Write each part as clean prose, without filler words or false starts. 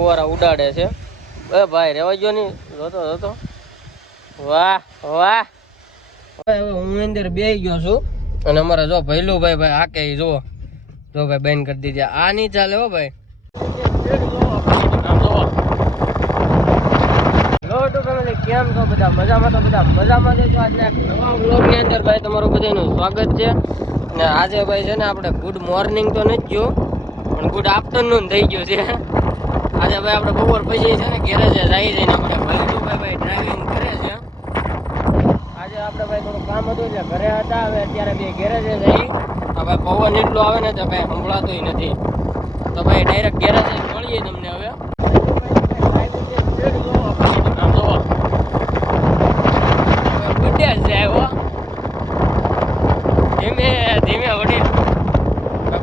ફુવારા ઉડાડે છે. એ ભાઈ રેવા ગયો નહીં, જોતો વાહ વાહ. હવે હું અંદર બેસી ગયો છું અને અમારે જો ભૈલું ભાઈ હાકે જો ભાઈ બેન કરી દીધી. આ નહીં ચાલે હો ભાઈ. કેમ છો બધા? મજામાં? તો બધા મજામાં છે. આજના નવા વ્લોગની અંદર ભાઈ તમારું બધાનું સ્વાગત છે. અને આજે ભાઈ છે ને આપણે ગુડ મોર્નિંગ તો નથી ગયો પણ ગુડ આફ્ટરનૂન થઈ ગયું છે. આજે ભાઈ આપણે બપોર પછી છે ને ગેરેજે જઈ જઈને આપણે ભાઈ ડ્રાઇવિંગ કરે છે. આજે આપણે ભાઈ થોડું કામ હતું એટલે ઘરે હતા. હવે અત્યારે બે ગેરેજે જઈ. તો ભાઈ પવન એટલો આવે ને તો ભાઈ સંભળાતું નથી. તો ભાઈ ડાયરેક્ટ ગેરેજે મળીએ તમને હવે. ધીમે ધીમે વડીલ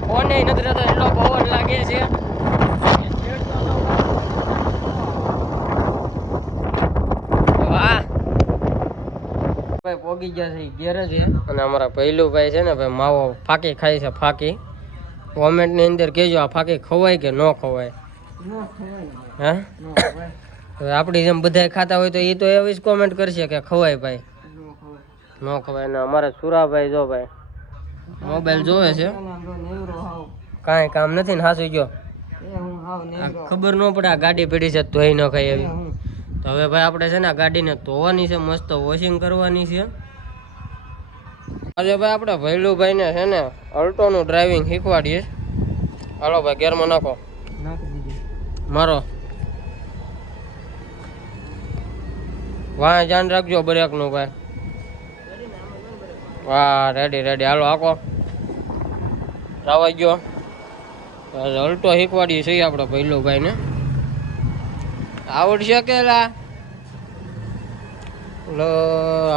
ફોને નથી રહેતો એટલો પવન લાગે છે. વાહ ભાઈ પોગી ગયા છે ગેરેજ છે. અને અમારા પહેલું ભાઈ છે ને ભાઈ માવો ફાકી ખાય છે. ફાકી કોમેન્ટની અંદર કહેજો આ ફાકી ખવાય કે ન ખવાય? હે હવે આપણી જેમ બધા ખાતા હોય તો એ તો એવી જ કોમેન્ટ કરશે કે ખવાય ભાઈ, ન ખવાય. ને અમારે સુરાભાઈ જો ભાઈ મોબાઈલ જોવે છે, કાંઈ કામ નથી ને હાસુ ગયો. ખબર ન પડે આ ગાડી પડી છે ધોઈ ન ખાય એવી. તો હવે ભાઈ આપણે છે ને આ ગાડીને ધોવાની છે, મસ્ત વોશિંગ કરવાની છે. આજે ભાઈ આપણે ભૈલુભાઈને છે ને અલ્ટોનું ડ્રાઇવિંગ શીખવાડીએ. હાલો ભાઈ ગેરમાં નાખો. મારો વાહ ધ્યાન રાખજો બ્રેકનું ભાઈ. વાહ રેડી હાલો આખો આવા ગયો. અલ્ટો શીખવાડીએ છીએ આપણે ભૈલુભાઈ ને. આવડશે કે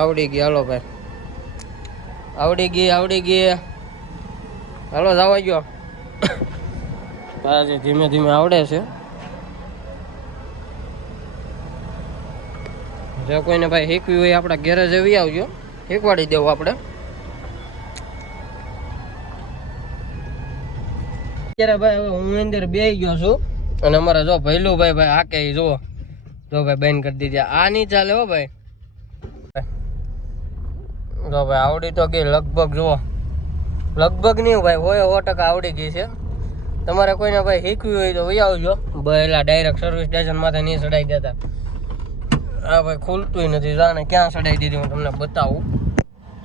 આવડી ગઈ. હાલો ભાઈ આવડી ગઈ. હાલો જવા ગયો. ધીમે ધીમે આવડે છે. જો કોઈને ભાઈ શીખવી હોય આપણા ગેરેજ આવી આવજો, શીખવાડી દેવું આપણે. અત્યારે ભાઈ હવે હું અંદર બેસી ગયો છું અને અમારે જો ભૈલુભાઈ હાકે જો ભાઈ બેન કરી દીધી. આ નહીં ચાલે હો ભાઈ. જો ભાઈ આવડી તો ગઈ લગભગ. જુઓ લગભગ નહીં ભાઈ 100% આવડી ગઈ છે. તમારે કોઈને ભાઈ શીખવી હોય તો વહી આવજો. પહેલા ડાયરેક્ટ સર્વિસ સ્ટેશન માંથી નહીં ચડાવી દેતા. હા ભાઈ ખુલતું નથી. જાણે ક્યાં ચડાવી દીધી હું તમને બતાવું.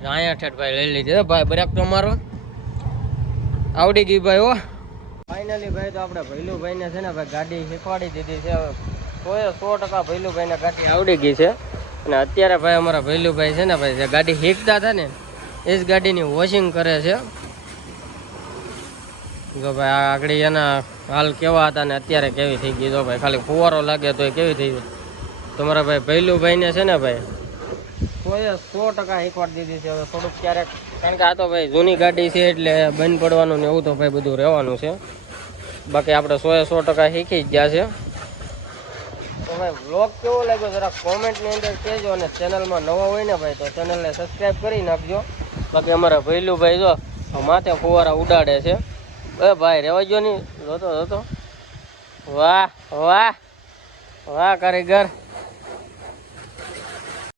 અહીંયા ઠેઠ ભાઈ લઈ લીધી ભાઈ. બ્રેક તો મારો આવડી ગઈ ભાઈ. હો ફાઇનલી ભાઈ તો આપણે ભૈલુભાઈને છે ને ભાઈ ગાડી શીખવાડી દીધી છે. હવે 100% ભૈલુભાઈને ગાડી આવડી ગઈ છે. અને અત્યારે ભાઈ અમારા ભૈલુભાઈ છે ને ભાઈ જે ગાડી શીખતા હતા ને એ જ ગાડીની વોશિંગ કરે છે. જો ભાઈ આગળ એના હાલ કેવા હતા ને અત્યારે કેવી થઈ ગઈ. જો ભાઈ ખાલી ફુવારો લાગે તો કેવી થઈ ગઈ. તમારા ભાઈ ભૈલુભાઈને છે ને ભાઈ 100% શીખવાડી દીધી છે. હવે થોડુંક ક્યારેક, કારણ કે આ તો ભાઈ જૂની ગાડી છે એટલે બંધ પડવાનું ને એવું તો ભાઈ બધું રહેવાનું છે. બાકી આપણે 100% શીખી જ ગયા છે. તો ભાઈ વ્લોગ કેવો લાગ્યો જરા કોમેન્ટની અંદર કહેજો. અને ચેનલમાં નવા હોય ને ભાઈ તો ચેનલને સબસ્ક્રાઈબ કરી નાખજો. બાકી અમારા ભૈલુભાઈ જો માથે ફુવારા ઉડાડે છે. એ ભાઈ રેવા ગયો નહીં, જોતો વાહ કારીગર.